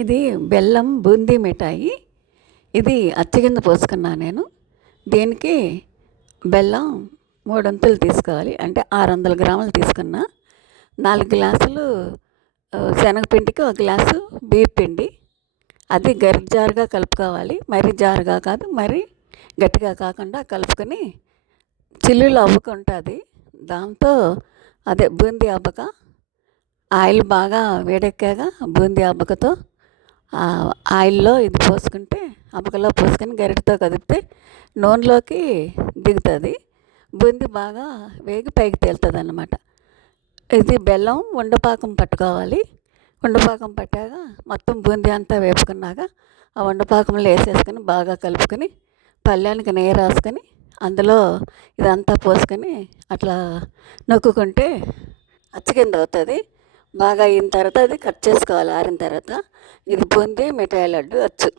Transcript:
ఇది బెల్లం బూందీ మిఠాయి. ఇది అచ్చు కింద పోసుకున్నా నేను. దీనికి బెల్లం మూడొంతులు తీసుకోవాలి. అంటే 600 గ్రాములు తీసుకున్నా. 4 గ్లాసులు శనగపిండికి 1 గ్లాసు బియ్యం పిండి. అది గరిజారుగా కలుపుకోవాలి. మరీ జారుగా కాదు, మరీ గట్టిగా కాకుండా కలుపుకొని చిల్లులు అవ్వుకుంటుంది. దాంతో అదే బూందీ అవ్వక ఆయిల్ బాగా వేడెక్కాక బూందీ అవ్వకతో ఆయిల్లో ఇది పోసుకుంటే అబకలో పోసుకొని గరిటతో కదిపితే నూనెలోకి దిగుతుంది. బూందీ బాగా వేగి పైకి తేలుతుంది అన్నమాట. ఇది బెల్లం ఉండపాకం పట్టుకోవాలి. ఉండపాకం పట్టాక మొత్తం బూందీ అంతా వేపుకున్నాక ఆ ఉండపాకంలో వేసేసుకొని బాగా కలుపుకొని పళ్ళానికి నెయ్యి రాసుకొని అందులో ఇదంతా పోసుకొని అట్లా నొక్కుంటే అచ్చు కింద అవుతుంది. బాగా అయిన తర్వాత అది కట్ చేసుకోవాలి. ఆరిన తర్వాత ఇది బూందీ మిఠాయి లడ్డు అచ్చు.